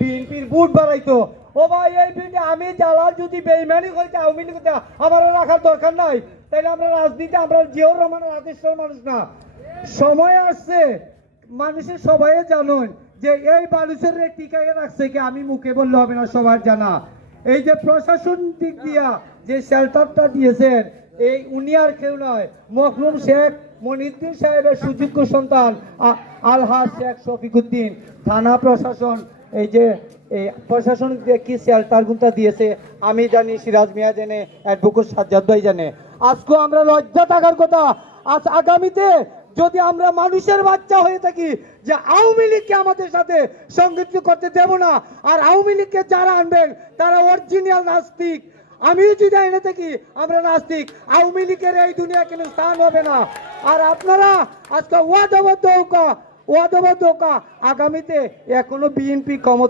বিএনপির বুট বাড়াইতো। ও ভাই, এই বিএনপি আমি জ্বালার যদি বেইমানি করতে আওয়ামী লীগ করতে আমার রাখার দরকার নাই। তাইলে আমরা রাজনীতি, আমরা জিয়াউর রহমানের আদেশের মানুষ না। সময় আসছে, মানুষের সবাই জানুন যে এই মানুষের টিকায় রাখছে কি, আমি মুখে বললে হবে না, সবার জানা। এই যে প্রশাসন দিক দিয়া যে শেল্টারটা দিয়েছেন, এই উনি আর কেউ নয়, মখলুম শেখ মনিউদ্দিন সাহেবের সুযোগ্য সন্তান আলহাজ শেখ শফিকুদ্দিন। থানা প্রশাসন এই যে এই প্রশাসন কি শেল্টার গুনটা দিয়েছে আমি জানি, সিরাজ মিয়া জানে, অ্যাডভোকেট সাজ্জাদ ভাই জানে। আজকে আমরা লজ্জা থাকার কথা। আজ আগামীতে যদি আমরা মানুষের বাচ্চা হয়ে থাকি যে আওয়ামী লীগকে আমাদের সাথে সংযুক্ত করতে দেব না, আর আওয়ামী লীগকে যারা আনবেন তারা অরিজিনাল নাস্তিক। আমিও যদি এনে থাকি আমরা নাস্তিক, আওয়ামী লীগের এই দুনিয়া কোনো স্থান হবে না। আর আপনারা আজকে ওয়াদাবদ্ধ হোক, আগামীতে এখনো বিএনপি ক্ষমতা